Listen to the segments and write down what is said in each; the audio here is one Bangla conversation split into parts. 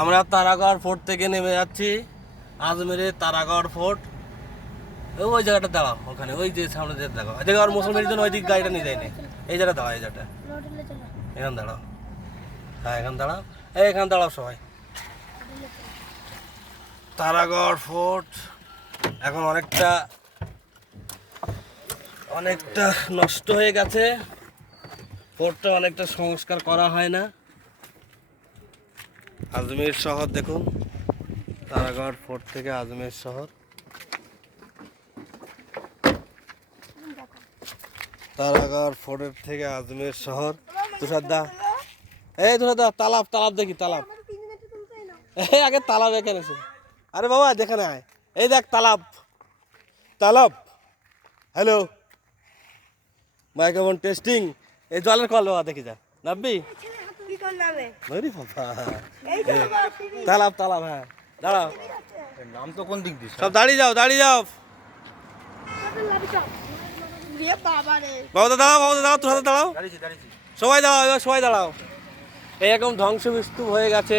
আমরা তারাগড় ফোর্ট থেকে নেমে যাচ্ছি আজমেরের তারাগড় ফোর্ট। ওই জায়গাটা দাঁড়াও, ওখানে, ওই যে সামনে যে দেখো ওই জায়গা আর মুসলমানের জন্য ওই দিক গাড়িটা নিয়ে যায়নি। এই জায়গাটা দাঁড়াও, এই জায়গাটা। এখানে দাঁড়াও। হ্যাঁ এখান দাঁড়াও। এই, এখানে দাঁড়াও সবাই। তারাগড় ফোর্ট, এখন অনেকটা অনেকটা নষ্ট হয়ে গেছে। ফোর্টটা অনেকটা সংস্কার করা হয় না। আজমের শহর দেখুন। তারাগড় ফোর্ট থেকে আজমের শহর। তারাগড় ফোর্টের থেকে আজমের শহর। তুষারদা। এই তুষারদা, তালাব তালাব দেখি, তালাব। এই আগে তালাব এখানে আরে বাবা আয়। এই দেখ, তালাব। তালাব। হ্যালো মাইক্রোফোন টেস্টিং এই জলের কল বাবা, দেখি যা। নাববি? বাবা। আমার সিঁড়ি। তালাব তালাব হ্যাঁ। দাঁড়াও। নাম তো কোন দিক দিস সব দাঁড়িয়ে যাও দাঁড়িয়ে যাও। রে। বাবা দাঁড়াও বাবা দাঁড়াও তোর হাতে দাঁড়াও। সবাই দাঁড়াও এবার সবাই দাঁড়াও। এরকম ধ্বংসস্তূপ হয়ে গেছে।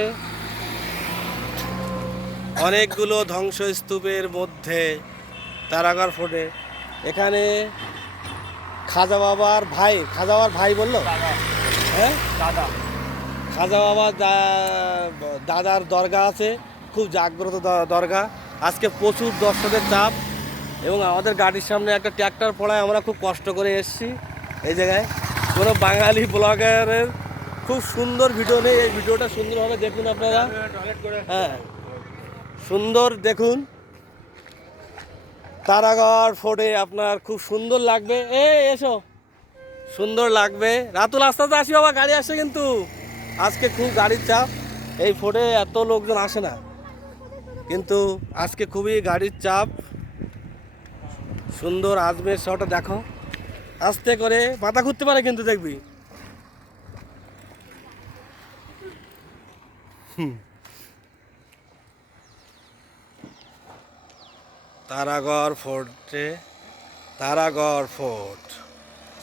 অনেকগুলো ধ্বংসস্তূপের মধ্যে তারাগড় ফোর্টে এখানে খাজা বাবার ভাই খাজা বাবার ভাই বলল? হ্যাঁ? দাদা। খাজা বাবা দাদার দরগা আছে, খুব জাগ্রত দরগা। আজকে প্রচুর দর্শকের চাপ এবং আমাদের গাড়ির সামনে একটা ট্র্যাক্টর পড়ায় আমরা খুব কষ্ট করে এসেছি এই জায়গায়। কোনো বাঙালি ব্লগারের খুব সুন্দর ভিডিও নেই, এই ভিডিওটা সুন্দরভাবে দেখুন আপনারা। হ্যাঁ সুন্দর দেখুন। তারাগড় ফোর্টে আপনার খুব সুন্দর লাগবে। এ এসো। সুন্দর লাগবে। রাতুল, আস্তে আস্তে আসি বাবা, গাড়ি আসছে কিন্তু। আজকে খুব গাড়ির চাপ, এই ফোর্টে এত লোকজন আসে না। কিন্তু আজকে খুবই গাড়ির চাপ। সুন্দর আজমের শহরটা দেখো। আস্তে করে মাথা ঘুরতে পারে কিন্তু দেখবি। তারাগড় ফোর্টে, তারাগড় ফোর্ট।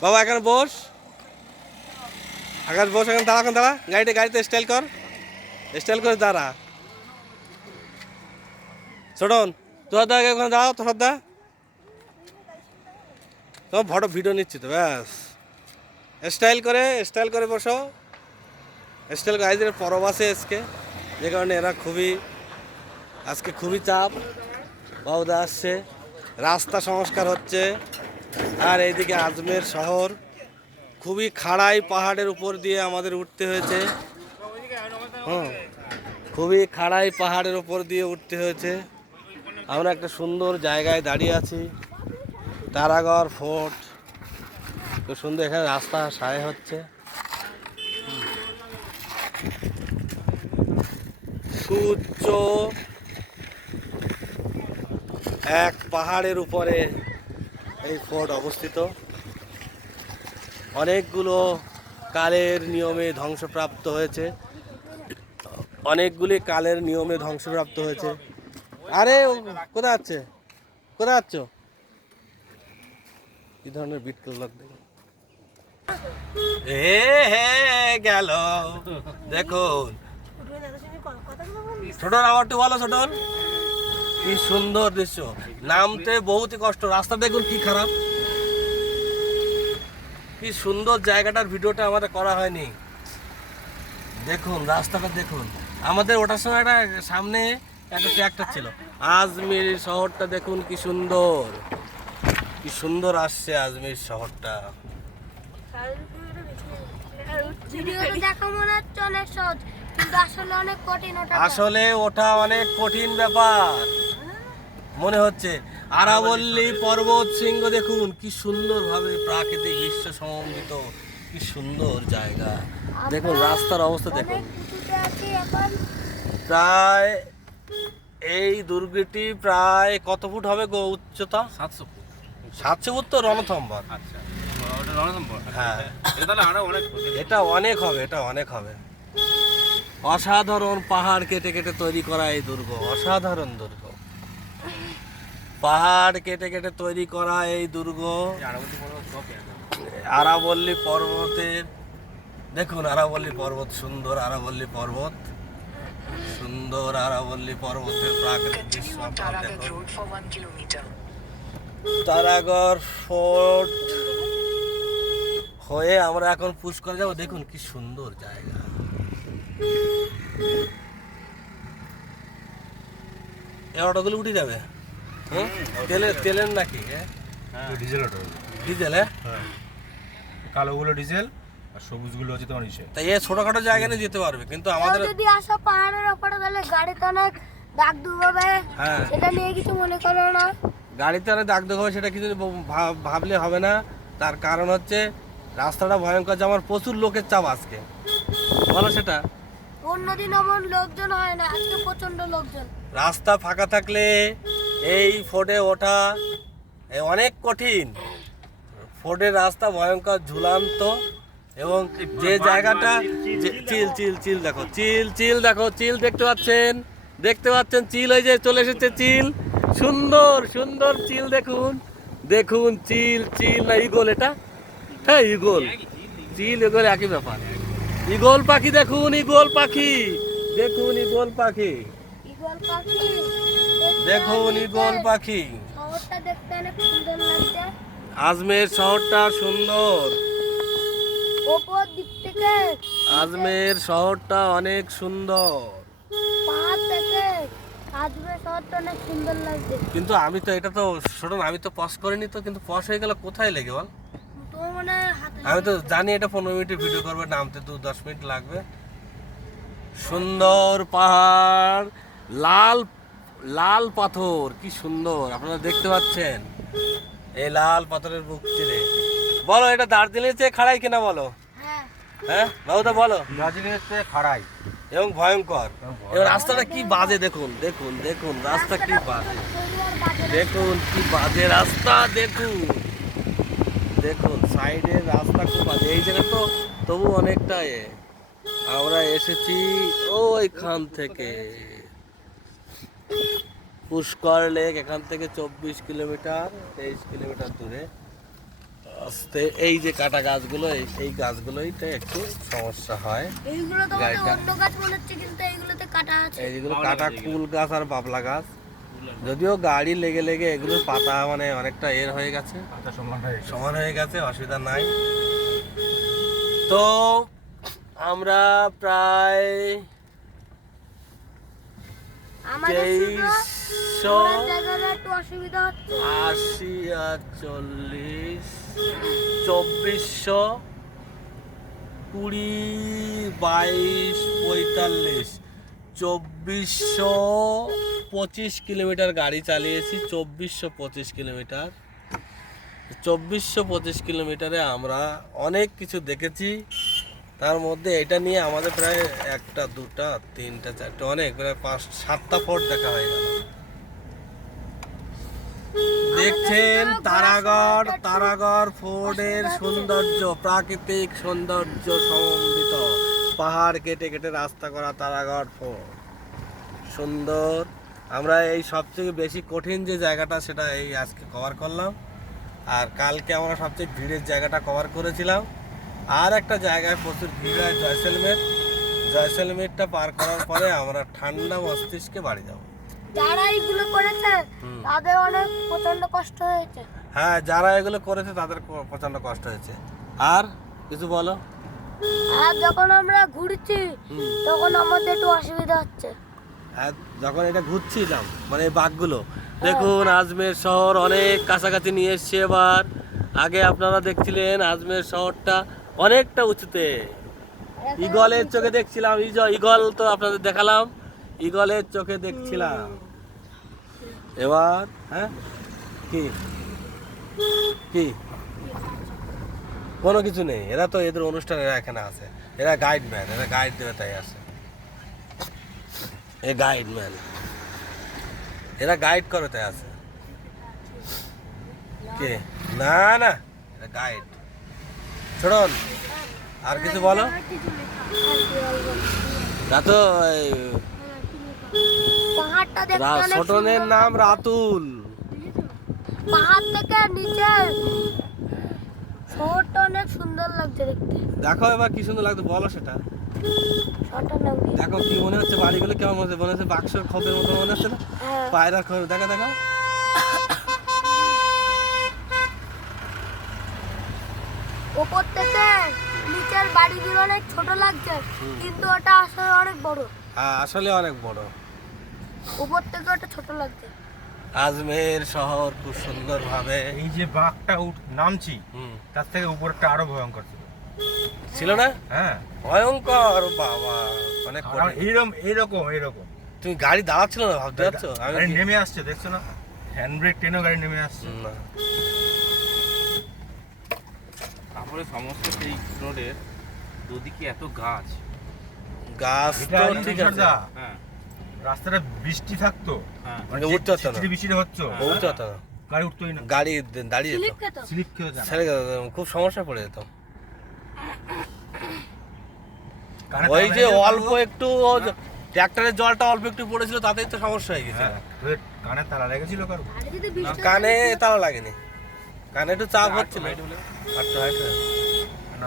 বাবা, এখানে বস। আকাশ, বস এখানে, দাঁড়া এখানে, দাঁড়া। গাড়িতে গাড়িতে স্টাইল কর। স্টাইল করে দাঁড়া। ছোটন তোর দা আগে ওখানে দাঁড়াও, তোর দা তোমার ফটো ভিডিও নিচ্ছি তো, ব্যাস। স্টাইল করে স্টাইল করে বসো। স্টাইল করে আজকের পরব আছে আজকে। যে কারণে এরা খুবই, আজকে খুবই চাপ। বাবুদা আসছে। রাস্তা সংস্কার হচ্ছে। আর এইদিকে আজমের শহর। খুবই খাড়াই পাহাড়ের উপর দিয়ে আমাদের উঠতে হয়েছে। হুম, খুবই খাড়াই পাহাড়ের উপর দিয়ে উঠতে হয়েছে। আমরা একটা সুন্দর জায়গায় দাঁড়িয়ে আছি। তারাগড় ফোর্ট। খুব সুন্দর, এখানে রাস্তা সায় হচ্ছে। সূর্য এক পাহাড়ের উপরে এই ফোর্ট অবস্থিত। অনেকগুলো কালের নিয়মে ধ্বংসপ্রাপ্ত হয়েছে। অনেকগুলি কালের নিয়মে ধ্বংসপ্রাপ্ত হয়েছে। আরে কোথায় যাচ্ছে? কোথায় যাচ্ছ? কি ধরনের লোক দেখুন হে হে, গেল। দেখুন। ছোটন আবার একটু বলো, ছোটন। কি সুন্দর দৃশ্য। নামতে বহুতই কষ্ট। রাস্তা দেখুন কি খারাপ। কি সুন্দর জায়গাটার ভিডিওটা আমাদের করা হয়নি। দেখুন রাস্তাটা দেখুন। আমাদের ওটার সময় একটা সামনে একটা ট্র্যাক্টর ছিল। আজমির শহরটা দেখুন কি সুন্দর। কি সুন্দর আসছে আজমির শহরটা। আসলে ওটা অনেক কঠিন ব্যাপার। মনে হচ্ছে আরাবল্লী পর্বত শৃঙ্গ দেখুন কি সুন্দরভাবে প্রাকৃতিক দৃশ্য সমন্বিত কি সুন্দর জায়গা। দেখুন রাস্তার অবস্থা দেখুন। প্রায় এই দুর্গটি প্রায় কত ফুট হবে গো উচ্চতা? সাতশো ফুট। সাতশো ফুট তো রণথম্বর। আচ্ছা হ্যাঁ। তাহলে আরও অনেক এটা অনেক হবে এটা অনেক হবে। অসাধারণ পাহাড় কেটে কেটে তৈরি করা এই দুর্গ অসাধারণ দুর্গ। পাহাড় কেটে কেটে তৈরি করা এই দুর্গ। আরাবল্লী পর্বতের দেখুন আরাবল্লী পর্বত সুন্দর আরাবল্লী পর্বত। সুন্দর আরাবল্লী পর্বতের প্রাকৃতিক দৃশ্য. তারাগড় ফোর্ট হয়ে আমরা এখন পুষ্কর যাব। দেখুন কি সুন্দর জায়গা। এই অটোগুলো উঠে যাবে? তেলের তেলের নাকি? হ্যাঁ? ডিজেল অটো ডিজেল হ্যাঁ? কালোগুলো ডিজেল আর সবুজগুলো হচ্ছে তোমার ইসে। তাই এ ছোটখাটো জায়গা নিয়ে যেতে পারবে কিন্তু আমাদের যদি আসো পাহাড়ের ওপরে তাহলে গাড়িতে অনেক দাগ দুবাবে হ্যাঁ। সেটা নিয়ে কিছু মনে করো না। গাড়িতে অনেক দাগ সেটা কিছু ভাবলে হবে না। তার কারণ হচ্ছে রাস্তাটা ভয়ঙ্কর যে আমার প্রচুর লোকের চাপ আজকে। বলো সেটা। অন্যদিন এমন লোকজন হয় না আজকে প্রচণ্ড লোকজন। রাস্তা ফাঁকা থাকলে এই ফোর্ডে ওঠা অনেক কঠিন। ফোর্ডের রাস্তা ভয়ঙ্কর, ঝুলান্ত এবং যে জায়গাটা চিল চিল চিল দেখো, চিল চিল দেখো, চিল দেখতে পাচ্ছেন দেখতে পাচ্ছেন, চিল ওই যে চলে এসেছে, চিল। সুন্দর সুন্দর চিল দেখুন দেখুন, চিল চিল না ইগল এটা? হ্যাঁ ইগল চিল ইগল একই ব্যাপার। ইগল পাখি দেখুন ইগল পাখি। দেখুন ইগল পাখি। ইগল পাখি। দেখতে দেখুন ইগল পাখি আজমের শহরটা সুন্দর। ওপর দিক থেকে আজমের শহরটা অনেক সুন্দর। পাহাড় থেকে আজমের শহরটা অনেক সুন্দর লাগছে। কিন্তু আমি তো এটা তো শোনো আমি তো পজ করিনি তো কিন্তু পজ হয়ে গেল কোথায় লেগে বল? আমি তো জানি এটা পনেরো মিনিটের ভিডিও করবে নামতে দু দশ মিনিট লাগবে। সুন্দর পাহাড় লাল লাল পাথর কি সুন্দর আপনারা দেখতে পাচ্ছেন। এই লাল পাথরের বুক চিরে। বলো এটা দার্জিলিং চেয়ে খাড়াই কিনা বলো? হ্যাঁ। হ্যাঁ? বাবুদা বলো। দার্জিলিং এর খাড়াই। এবং ভয়ঙ্কর। এবার রাস্তাটা কি বাজে দেখুন দেখুন দেখুন রাস্তা কি বাজে। দেখুন কি বাজে রাস্তা দেখুন। দেখুন সাইডের রাস্তা খুব বাজে। এই জায়গা তো তবু অনেকটা এ। আমরা এসেছি ওইখান থেকে। পুষ্কর লেক এখান থেকে চব্বিশ কিলোমিটার তেইশ কিলোমিটার দূরে। আস্তে এই যে কাটা গাছগুলো এই এই গাছগুলোইতে একটু সমস্যা হয়। এইগুলো তো অন্য গাছ মনে হচ্ছে কিন্তু এইগুলোতে কাটা আছে। এই যেগুলো কাটা কুল গাছ আর বাবলা গাছ। যদিও গাড়ি লেগে লেগে এগুলোর পাতা মানে অনেকটা এর হয়ে গেছে। সমান হয়ে গেছে। সমান হয়ে গেছে অসুবিধা নাই। তো আমরা প্রায় তেইশশো আশি আর চল্লিশ চব্বিশশো কুড়ি বাইশ পঁয়তাল্লিশ চব্বিশশো পঁচিশ কিলোমিটার গাড়ি চালিয়েছি চব্বিশশো পঁচিশ কিলোমিটার। চব্বিশশো পঁচিশ কিলোমিটারে আমরা অনেক কিছু দেখেছি। তার মধ্যে এটা নিয়ে আমাদের প্রায় একটা, দুটা, তিনটা, চারটা, অনেক, প্রায় পাঁচ, সাতটা ফোর্ট দেখা হয়ে গেল। দেখছেন তারাগড় তারাগড় ফোর্ডের সৌন্দর্য, প্রাকৃতিক সৌন্দর্য সমন্বিত। পাহাড় কেটে কেটে রাস্তা করা তারাগড় ফোর্ট। সুন্দর। আমরা এই সবথেকে বেশি কঠিন যে জায়গাটা, সেটা এই আজকে কভার করলাম। আর কালকে আমরা সবচেয়ে ভিড়ের জায়গাটা কভার করেছিলাম। আর একটা জায়গায় প্রচুর ভিড় হয় জয়সলমের। জয়সলমেরটা পার করার পরে আমরা ঠান্ডা মস্তিষ্কে বাড়ি যাব। যারা এগুলো করেছে তাদের অনেক প্রচণ্ড কষ্ট হয়েছে। হ্যাঁ যারা এগুলো করেছে তাদের প্রচণ্ড কষ্ট হয়েছে। আর কিছু বলো? আর যখন আমরা ঘুরছি তখন আমাদের একটু অসুবিধা হচ্ছে। হ্যাঁ যখন এটা ঘুরছিলাম মানে বাঘগুলো দেখুন আজমের শহর অনেক কাছাকাছি নিয়ে এসছে এবার। আগে আপনারা দেখছিলেন আজমের শহরটা অনেকটা উঁচুতে। ইগলের চোখে দেখছিলাম ইগল তো আপনাদের দেখালাম, ইগলের চোখে দেখছিলাম। এবার হ্যাঁ? কি? কি? কোনো কিছু নেই। এরা তো এদের অনুষ্ঠান, এরা এখানে আছে। এরা গাইড ম্যান এরা গাইড দেবে তাই আসে এ গাইড ম্যান এরা গাইড করে তাই আছে। কে? না না। এরা গাইড ছোড়ন। আর কিছু বলো? আর কিছু লেখা- আর কি বলব? তা তো এই পাহাড়টা দেখতে রা- অনেক ছোটনের নাম রাতুল। পাহাড় থেকে নিচে। শহরটা অনেক সুন্দর লাগছে দেখতে। দেখো এবার কি সুন্দর লাগতো বলো সেটা। দেখো কি মনে হচ্ছে বাড়িগুলো কেমন মনে হচ্ছে মনে হচ্ছে বাক্সর খপের মতো মনে হচ্ছে না? হ্যাঁ। পায়রা খপ দেখা দেখা। ওপর থেকে নিচের বাড়িগুলো অনেক ছোট লাগছে কিন্তু ওটা আসলে অনেক বড়। হ্যাঁ আসলে অনেক বড়। উপর থেকে ওটা ছোট লাগছে। আজমের শহর খুব সুন্দর ভাবে এই যে বাঘটা উঠ নামছি হুম। তার থেকে উপরটা আরও ভয়ঙ্কর ছিল। ছিল না? হ্যাঁ। ভয়ঙ্কর বাবা কঠিন। এইরকম এইরকম এইরকম তুমি গাড়ি দাঁড়াচ্ছিল না ভাবতে পারছ গাড়ি নেমে আসছে দেখছ না? হ্যান্ড ব্রেক টেনেও গাড়ি নেমে আসছে। না। তারপরে সমস্ত সেই রোডের দুদিকে এত গাছ। গাছ তো ঠিক আছে। হ্যাঁ। রাস্তাটা বৃষ্টি থাকতো। হ্যাঁ। মানে উঠতে হতো না। বৃষ্টি হচ্ছে। বলতে হতো না। গাড়ি উঠতোই না। গাড়ি দাঁড়িয়ে যেত। স্লিপ খেয়ে খুব সমস্যা পড়ে যেত। ওই যে অল্প একটু ট্র্যাক্টরের জলটা অল্প একটু পড়েছিল তাতেই তো সমস্যা হয়ে গেছে। হ্যাঁ, কানে তালা লেগেছিল কারও। আরে যদি বৃষ্টি কানে তালা লাগেনি। কানে একটু চাপ হচ্ছিল। আটটু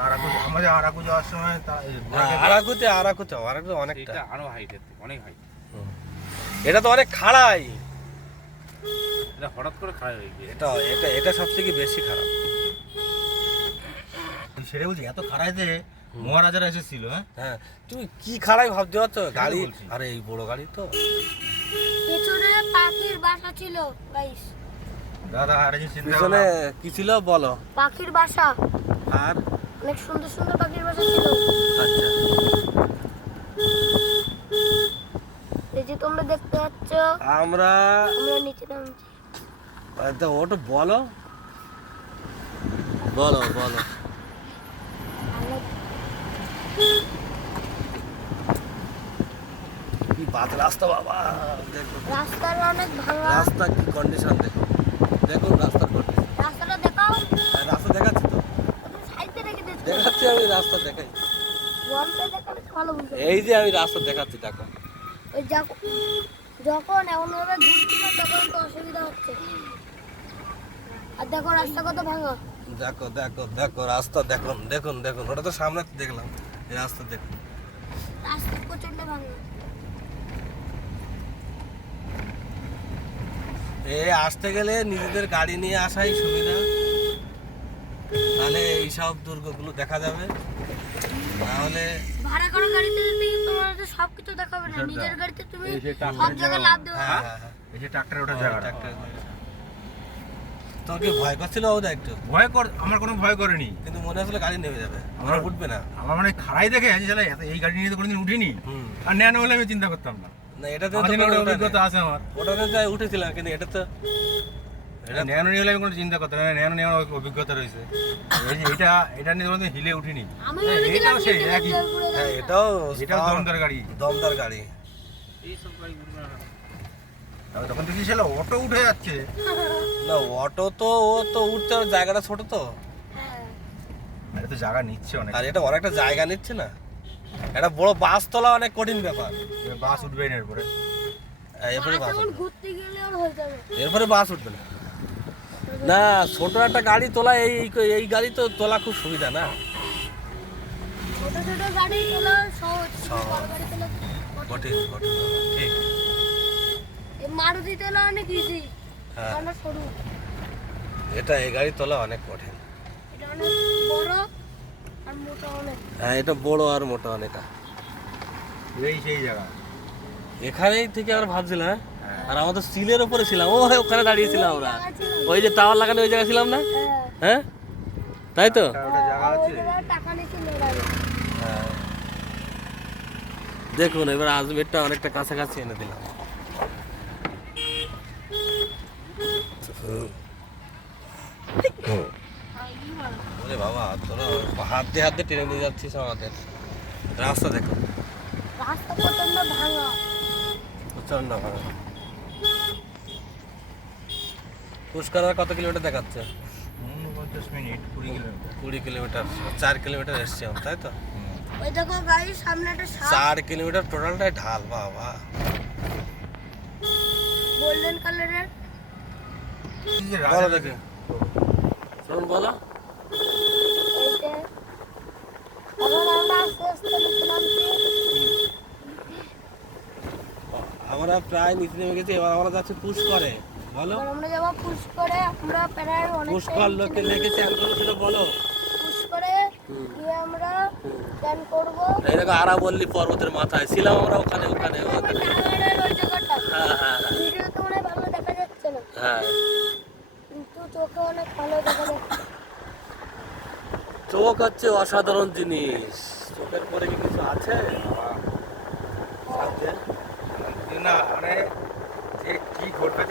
আরাকু আমাদের আরাকু যাওয়ার সময় হ্যাঁ, আরাকুতে আরাকুতে আরাকুতে অনেকটা। আরও অনেক হাইট এটা তো অনেক খাড়াই। এটা হঠাৎ করে খারাপ হয়ে গিয়ে। এটা এটা এটা সবথেকে বেশি খারাপ। সেটা বলছি এত খারাইতে মহারাজারা এসেছিল হ্যাঁ? হ্যাঁ তুমি কি খাড়াই ভাবতে পারছ? গাড়ি আরে এই বড় গাড়ি তো। পেছনে পাখির বাসা ছিল গাইস পিছনে কি ছিল বলো। পাখির বাসা। আর? অনেক সুন্দর সুন্দর পাখির বাসা ছিল। আচ্ছা। এই যে তোমরা দেখতে পাচ্ছ আমরা আমরা নিচে নামছি। তো ওটা বলো। বলো বলো। কি বাদ রাস্তা বাবা। রাস্তার অনেক ভাঙা। রাস্তা কি কন্ডিশন দেখো। রাস্তার কন্ডিশন রাস্তাটা দেখাও। রাস্তা দেখাচ্ছি তো। দেখাচ্ছি আমি রাস্তা দেখাই। এই যে আমি রাস্তা দেখাচ্ছি দেখো। ওই যখন এমন ভাবে ঘুরছিল তখন তো অসুবিধা হচ্ছে। আর দেখো রাস্তা কত ভাঙা। দেখো দেখো দেখো রাস্তা দেখুন দেখুন দেখুন। ওটা তো সামনে দেখলাম। এই রাস্তা দেখুন। রাস্তা প্রচণ্ড ভাঙা। এ আসতে গেলে নিজেদের গাড়ি নিয়ে আসাই সুবিধা। তাহলে এইসব দুর্গগুলো দেখা যাবে। তাহলে ভাড়া করা গাড়িতে তোমার সব কিছু দেখাবে না নিজের গাড়িতে তুমি সব জায়গায় লাভ দেবে হ্যাঁ হ্যাঁ হ্যাঁ। এই যে ট্রাক্টরে ওটা জায়গা। ট্রাক্টর। তোমার কি ভয় করছিল একটু? ভয় কর আমার কোনো ভয় করেনি। কিন্তু মনে হচ্ছিল গাড়ি নেমে যাবে। আমার- উঠবে না। আমার মানে খাড়াই দেখে এই গাড়ি নিয়ে তো কোনোদিন উঠিনি। হুম। আর ন্যানো হলে আমি চিন্তা করতাম না। না এটাতে। অভিজ্ঞতা আছে আমার। ওটাতে যাই উঠেছিলাম কিন্তু এটা তো এটা ন্যানো নিয়ে হলে আমি কোনো চিন্তা করতাম না ন্যানো নিয়ে আমার অভিজ্ঞতা রয়েছে। এটা এটা নিয়ে হিলে উঠিনি। হ্যাঁ, এটাও সেই একই। হ্যাঁ এটাও এটাও দমদার গাড়ি। দমদার গাড়ি। এইসব গাড়ি উঠবে না তখন দেখি শালা অটো উঠে যাচ্ছে। না অটো তো ও তো উঠতে হবে, জায়গাটা ছোট তো। হ্যাঁ। আরে তো জায়গা নিচ্ছে অনেক। আর এটা অনেকটা জায়গা নিচ্ছে না? এটা বড় বাস তোলা অনেক কঠিন ব্যাপার। বাস উঠবে না এরপরে। এরপরে বাস ঘুরতে গেলে আর হয়ে যাবে। এরপরে বাস উঠবে না। না ছোট একটা গাড়ি তোলা এই এই- গাড়ি তো তোলা খুব সুবিধা না? ছোট ছোট গাড়ি তোলা সহজ। কঠিন কঠিন ঠিক। মারুতি তোলা অনেক ইজি হ্যাঁ। সরু। এটা এই গাড়ি তোলা অনেক কঠিন। এটা অনেক বড় হ্যাঁ এটা বড় আর মোটা অনেক এই সেই জায়গা। এখানেই থেকে আমরা ভাবছিলাম হ্যাঁ? হ্যাঁ। আর আমাদের সিলের উপরে ছিলাম। ও ওখানে দাঁড়িয়েছিলাম আমরা। ওই যে টাওয়ার লাগানো ওই জায়গায় ছিলাম না? হ্যাঁ। হ্যাঁ? তাই তো? হ্যাঁ। দেখুন এবার আজমেরটা অনেকটা কাছাকাছি এনে দিলাম। ওরে বাবা তোরা হাত দিয়ে হাত দিয়ে টেনে নিয়ে যাচ্ছিস আমাদের। রাস্তা দেখো। রাস্তা প্রচণ্ড ভাঙা। প্রচণ্ড ভালো পুষ্কর কত কিলোমিটার দেখাচ্ছে? উনপঞ্চাশ মিনিট কুড়ি কিলোমিটার। কুড়ি কিলোমিটার চার কিলোমিটার এসছি আমরা তাই তো? ওই দেখো গাড়ির সামনে চার কিলোমিটার টোটালটাই ঢাল বাবা। গোল্ডেন কালারের? বলো রাজা- শোন বলো এইটা এখন আমরা প্রায় নিচে নেমে গেছি এবার আমরা যাচ্ছি পুশ করে বলো আমরা যাব পুশ করে আমরা প্রায় পুশ অনেক কর লোককে লেগে চ্যান করো সেটা বলো। পুশ করে গিয়ে আমরা প্ল্যান করব। এরকম আরাবল্লী পর্বতের মাথায় ছিলাম আমরা ওখানে ওখানে ওখানে। হ্যাঁ হ্যাঁ। ভিডিওতে মনে হয় ভালো দেখা যাচ্ছে না। হ্যাঁ। কিন্তু চোখে অনেক ভালো দেখা যাচ্ছে। চোখ হচ্ছে অসাধারণ জিনিস। চোখের পরে কি কিছু আছে? না মানে যে কি ঘটবে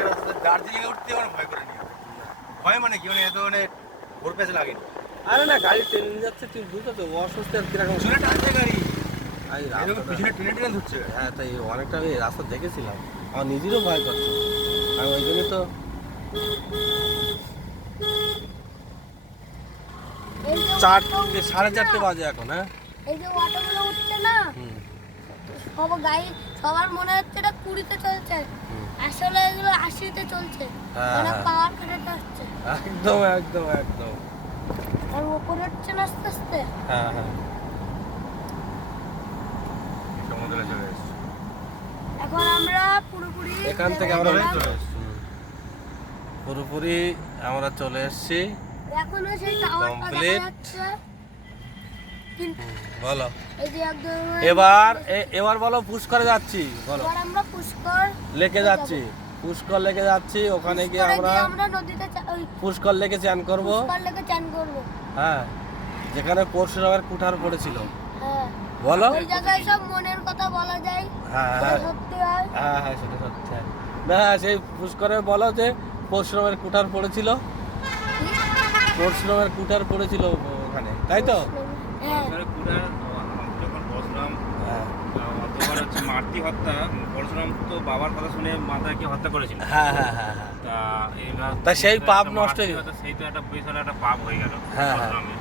দার্জিলিং উঠতে আমার ভয় করে নিয়ে ভয় মানে কি? মানে এত মানে ঘোর পেছে লাগে আরে না গাড়ি টেনে নিয়ে যাচ্ছে তুই বুঝতে তো অসুস্থ আর কীরকম চুলে টানছে গাড়ি। পিছনে ধরছে। হ্যাঁ তাই অনেকটা আমি রাস্তা দেখেছিলাম। আমার নিজেরও ভয় করছে। আমি ওই জন্য তো চারটে সাড়ে চারটে বাজে এখন হ্যাঁ? এই যে অটোগুলো উঠছে না সব গাড়ি সবার মনে হচ্ছে এটা কুড়িতে চলছে। আসলে এগুলো আশিতে চলছে। হ্যাঁ, হ্যাঁ। পাওয়ার কাটাতে আসছে একদম একদম একদম। আর উপরে হচ্ছে না আস্তে আস্তে। হ্যাঁ হ্যাঁ। সমুদ্রে চলে এসেছে। এখন আমরা পুরোপুরি এখান থেকে আমরা চলে এসেছে। পুরোপুরি আমরা চলে এসেছি। এখনও সেই টাওয়ারটা দেখা যাচ্ছে। বলো। এবার এবার বলো পুষ্করে যাচ্ছি বলো। আমরা পুষ্কর লেকে যাচ্ছি। পুষ্কর লেকে যাচ্ছি ওখানে গিয়ে আমরা পুষ্কর লেকে চান করব। লেকে চান করব। হ্যাঁ যেখানে পরশুরামের কুঠার পড়েছিল। হ্যাঁ। বলো। ওই জায়গায় সব মনের কথা বলা যায়। হ্যাঁ হ্যাঁ। হ্যাঁ। হ্যাঁ সেটা সত্যি হ্যাঁ। না সেই পুষ্করে বলো যে পরশু পরশুরামের কুঠার পড়েছিল। পরশুরামের কুঠার পড়েছিল ওখানে তাই তো? হ্যাঁ। মারতি হত্যা পরশুরাম তো বাবার কথা শুনে মাতাকে হত্যা করেছিল। হ্যাঁ হ্যাঁ হ্যাঁ হ্যাঁ। তা তা সেই পাপ নষ্ট হয়ে হত্যা, সেই তো একটা বিশাল একটা পাপ হয়ে গেল হ্যাঁ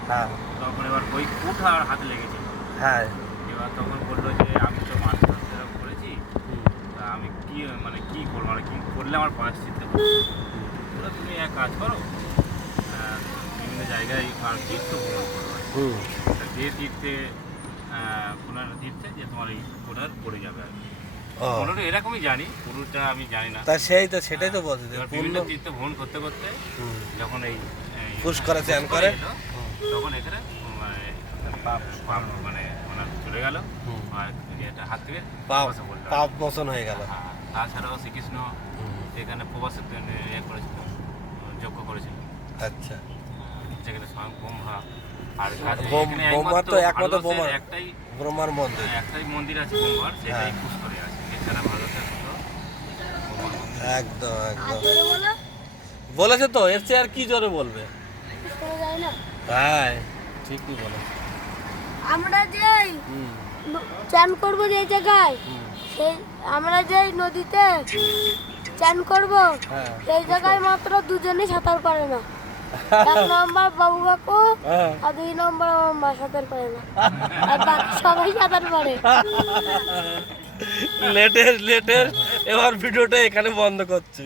হ্যাঁ তখন এবার ওই কুঠার হাতে লেগেছিল। হ্যাঁ। এবার তখন বলল যে আমি তো মারতি হত্যা করেছি তা আমি কি মানে কি করব? মানে কি করলে আমার পাশ্চিত্য ওরা তুমি এক কাজ করো জায়গায় আর তীর্থ ভ্রমণ করো যে তীর্থে কোনো তীর্থে যে তোমার এই কোটার পড়ে যাবে আর কি। এরকমই জানি পুরোটা আমি জানি না। তা সেই তো সেটাই তো বলছি এবার বিভিন্ন তীর্থ ভ্রমণ করতে করতে যখন এই এই পুষ্করে চান করে? তখন এখানে মানে পাপ পাপ মানে ওনার চলে গেল। আর এটা হাত থেকে পাপ মোচন হয়ে গেল। হ্যাঁ, তাছাড়াও শ্রীকৃষ্ণ এখানে প্রবাসের জন্য ইয়ে করেছিল যজ্ঞ করেছিল। আচ্ছা। যেখানে স্বয়ং ব্রহ্মা। আর ব্রহ্মার তো একমাত্র। একটাই ব্রহ্মার মন্দির। একটাই মন্দির আছে ব্রহ্মার সেটাই হ্যাঁ। পুষ্করে আছে। এছাড়া একদম একদম। বলেছে তো এর চেয়ে আর কি জোরে বলবে? হ্যাঁ ঠিকই বলেছে। আমরা যে চান করব যে জায়গায় হুম। সেই আমরা যেই নদীতে চান করব হ্যাঁ সেই জায়গায় মাত্র দুজনেই সাঁতার পারে না। এক নম্বর বাবু কাকু হ্যাঁ। আর দুই নম্বর আমার মা সাঁতার পারে না। আর বাকি সবাই সাঁতার পারে। Latest latest. এবার ভিডিওটা এখানে বন্ধ করছি।